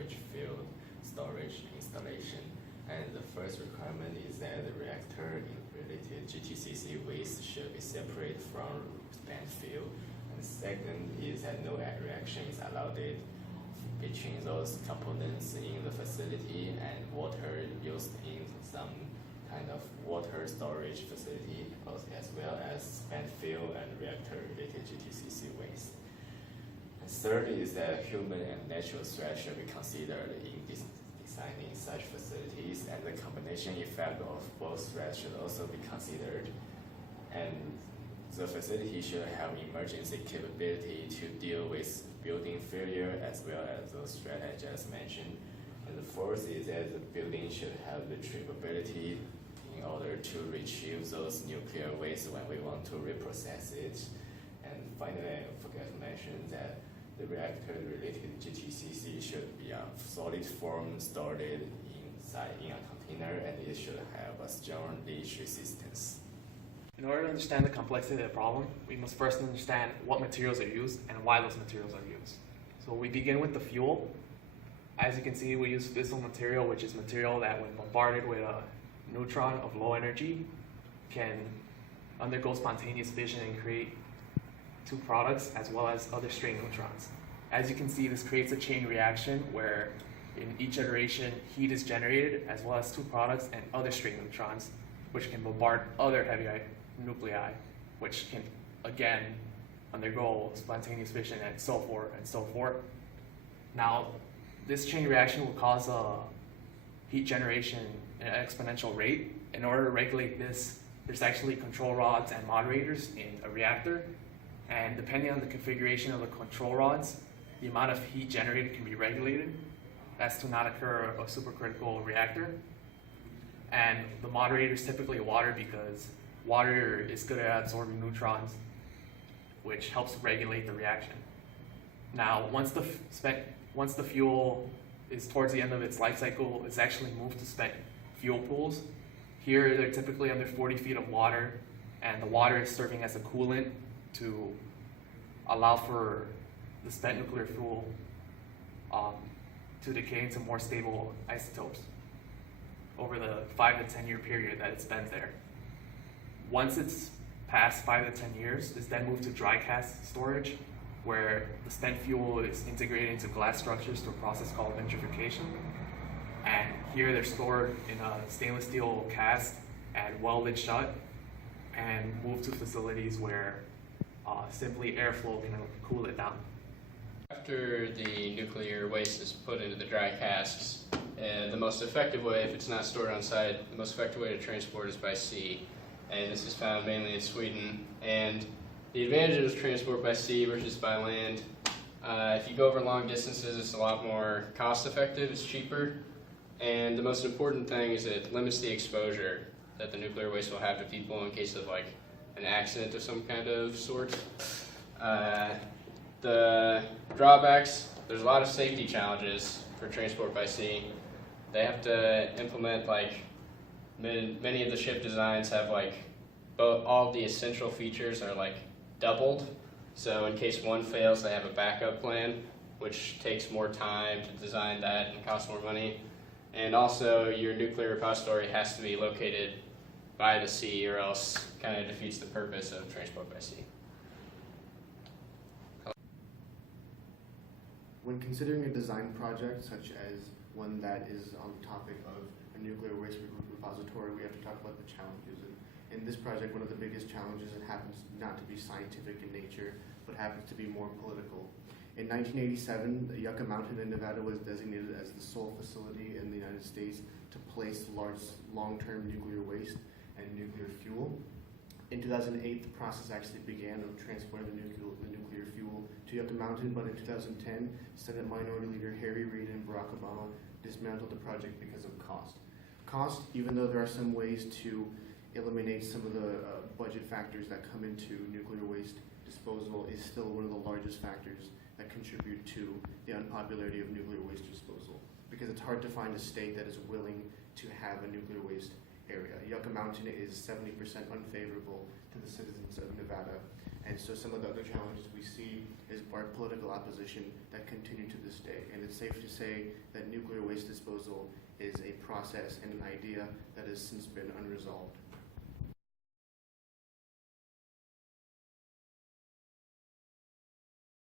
storage field storage installation. And the first requirement is that the reactor related GTCC waste should be separate from spent fuel. And second is that no reaction is allowed between those components in the facility and water used in some kind of water storage facility, as well as spent fuel and reactor-related GTCC waste. And third is that human and natural threat should be considered in designing such facilities, and the combination effect of both threats should also be considered. And the facility should have emergency capability to deal with building failure as well as those threats I just mentioned. And the fourth is that the building should have the retrievability in order to retrieve those nuclear waste when we want to reprocess it. And finally, I forgot to mention that the reactor-related GTCC should be a solid form stored inside in a container, and it should have a strong leach resistance. In order to understand the complexity of the problem, we must first understand what materials are used and why those materials are used. So we begin with the fuel. As you can see, we use fissile material, which is material that when bombarded with a neutron of low energy can undergo spontaneous fission and create two products as well as other stray neutrons. As you can see, this creates a chain reaction where in each iteration heat is generated as well as two products and other stray neutrons, which can bombard other heavy nuclei, which can again undergo spontaneous fission and so forth and so forth. Now, this chain reaction will cause a heat generation at an exponential rate. In order to regulate this, there's actually control rods and moderators in a reactor, and depending on the configuration of the control rods, the amount of heat generated can be regulated as to not occur a supercritical reactor. And the moderator is typically water because water is good at absorbing neutrons, which helps regulate the reaction. Now, once the fuel is towards the end of its life cycle, it's actually moved to spent fuel pools. Here, they're typically under 40 feet of water, and the water is serving as a coolant to allow for the spent nuclear fuel to decay into more stable isotopes over the 5 to 10 year period that it spends there. Once it's past 5 to 10 years, it's then moved to dry cask storage, where the spent fuel is integrated into glass structures through a process called vitrification. And here they're stored in a stainless steel cask and welded shut and moved to facilities where simply airflow can cool it down. After the nuclear waste is put into the dry casks, the most effective way, if it's not stored on site, the most effective way to transport is by sea. And this is found mainly in Sweden. And the advantages of transport by sea versus by land, if you go over long distances, it's a lot more cost effective, it's cheaper. And the most important thing is it limits the exposure that the nuclear waste will have to people in case of like an accident of some kind of sort. The drawbacks, there's a lot of safety challenges for transport by sea. They have to implement many of the ship designs have all the essential features are doubled. So in case one fails, they have a backup plan, which takes more time to design that and costs more money. And also your nuclear repository has to be located by the sea, or else kind of defeats the purpose of transport by sea. When considering a design project, such as one that is on the topic of a nuclear waste repository, we have to talk about the challenges. And in this project, one of the biggest challenges, it happens not to be scientific in nature, but happens to be more political. In 1987, Yucca Mountain in Nevada was designated as the sole facility in the United States to place large long-term nuclear waste and nuclear fuel. In 2008, the process actually began of transporting the nuclear fuel to Yucca Mountain, but in 2010, Senate Minority Leader Harry Reid and Barack Obama dismantled the project because of cost. Cost, even though there are some ways to eliminate some of the budget factors that come into nuclear waste disposal, is still one of the largest factors that contribute to the unpopularity of nuclear waste disposal, because it's hard to find a state that is willing to have a nuclear waste area. Yucca Mountain is 70% unfavorable to the citizens of Nevada, And so some of the other challenges we see is our political opposition that continue to this day. And it's safe to say that nuclear waste disposal is a process and an idea that has since been unresolved.